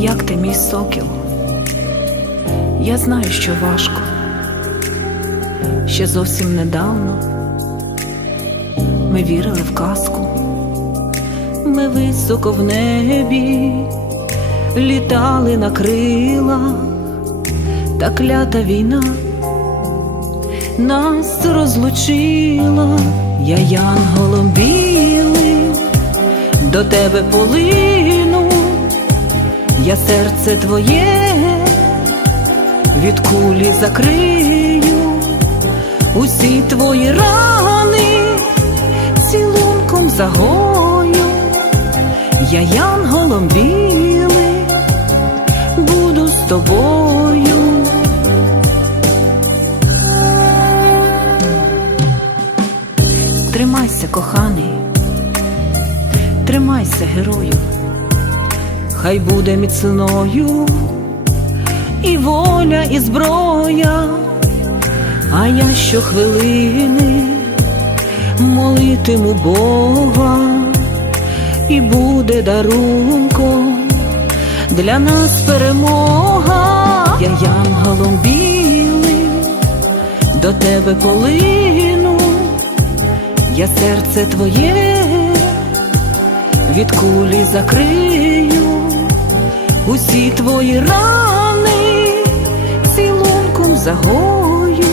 як ти мій сокіл, я знаю, що важко, ще зовсім недавно ми вірили в казку, ми високо в небі, літали на крилах, та клята війна нас розлучила, я янголом білим, до тебе полину. Я серце твоє від кулі закрию, усі твої рани цілунком загою, я янголом білий буду з тобою. Тримайся, коханий, тримайся, герою хай буде міцною і воля, і зброя, а я щохвилини молитиму Бога, і буде дарунком для нас перемога, я янголом білим, до тебе полину, я серце твоє від кулі закрив усі твої рани цілунком загою,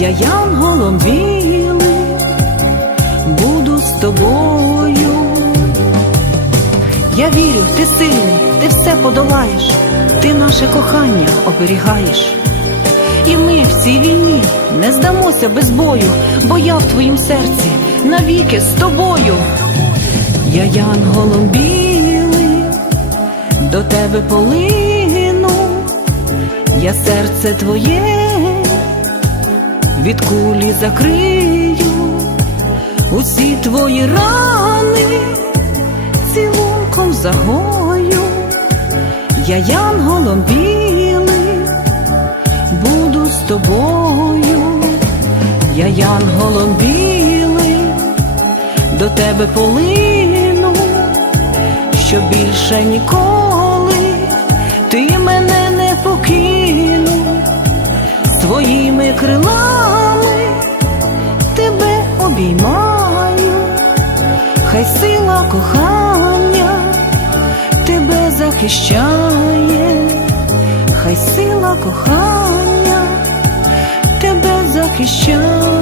я янголом білим буду з тобою. Я вірю, ти сильний, ти все подолаєш, ти наше кохання оберігаєш. І ми в цій війні не здамося без бою, бо я в твоїм серці навіки з тобою. Я янголом білим до тебе полину, я серце твоє від кулі закрию, усі твої рани цілунком загою, я янголом білий буду з тобою, я янголом білий, до тебе полину. Що більше нікого ти мене не покинув своїми крилами тебе обіймаю, хай сила кохання тебе захищає, хай сила кохання тебе захищає.